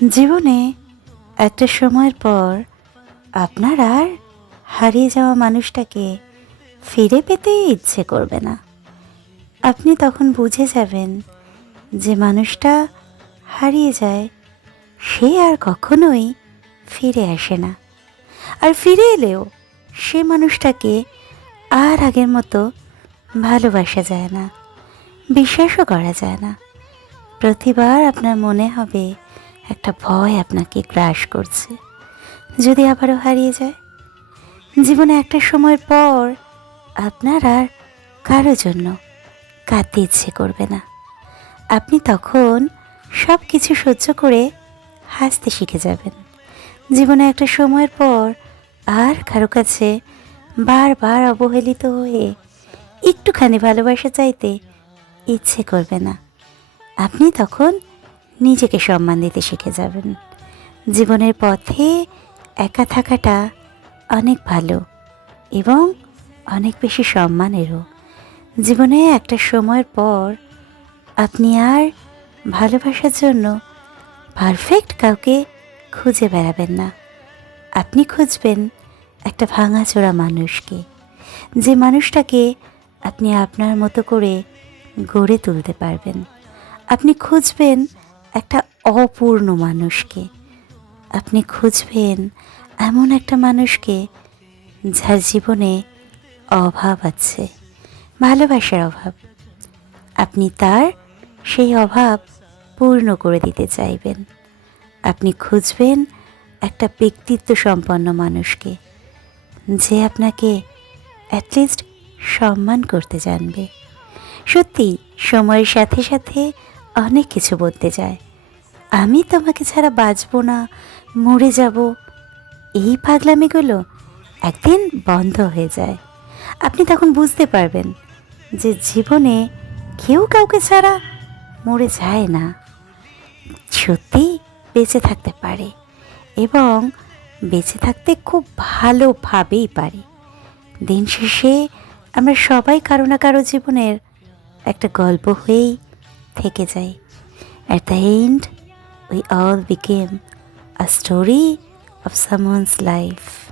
জীবনে একটা সময়ের পর আপনার আর হারিয়ে যাওয়া মানুষটাকে ফিরে পেতে ইচ্ছে করবে না। আপনি তখন বুঝে যাবেন যে মানুষটা হারিয়ে যায়, সে আর কখনোই ফিরে আসে না। আর ফিরে এলেও সে মানুষটাকে আর আগের মতো ভালোবাসা যায় না, বিশ্বাসও করা যায় না। প্রতিবার আপনার মনে হবে একটা ভয় আপনাকে গ্রাস করছে, যদি আবারও হারিয়ে যায়। জীবনে একটা সময়ের পর আপনার আর কারো জন্য কাঁদতে ইচ্ছে করবে না। আপনি তখন সব কিছু সহ্য করে হাসতে শিখে যাবেন। জীবনে একটা সময়ের পর আর কারো কাছে বারবার অবহেলিত হয়ে একটুখানি ভালোবাসা চাইতে ইচ্ছে করবে না। আপনি তখন নিজেকে সম্মান দিতে শিখে যাবেন। জীবনের পথে একা থাকাটা অনেক ভালো এবং অনেক বেশি সম্মানেরও। জীবনে একটা সময়ের পর আপনি আর ভালোবাসার জন্য পারফেক্ট কাউকে খুঁজে বেড়াবেন না। আপনি খুঁজবেন একটা ভাঙাচোরা মানুষকে, যে মানুষটাকে আপনি আপনার মতো করে গড়ে তুলতে পারবেন। আপনি খুঁজবেন একটা অপূর্ণ মানুষকে। আপনি খুঁজবেন এমন একটা মানুষকে যার জীবনে অভাব আছে, ভালোবাসার অভাব। আপনি তার সেই অভাব পূর্ণ করে দিতে চাইবেন। আপনি খুঁজবেন একটা ব্যক্তিত্ব সম্পন্ন মানুষকে, যে আপনাকে অ্যাটলিস্ট সম্মান করতে জানবে। সত্যি সময়ের সাথে সাথে অনেক কিছু বদলে যায়। আমি তোমাকে ছাড়া বাঁচব না, মরে যাব, এই পাগলামিগুলো একদিন বন্ধ হয়ে যায়। আপনি তখন বুঝতে পারবেন যে জীবনে কেউ কাউকে ছাড়া মরে যায় না, সত্যি বেঁচে থাকতে পারে এবং বেঁচে থাকতে খুব ভালোভাবেই পারে। দিন শেষে আমরা সবাই কারো না কারো জীবনের একটা গল্প হয়েই থেকে যাই। At the end, we all became a story of someone's life.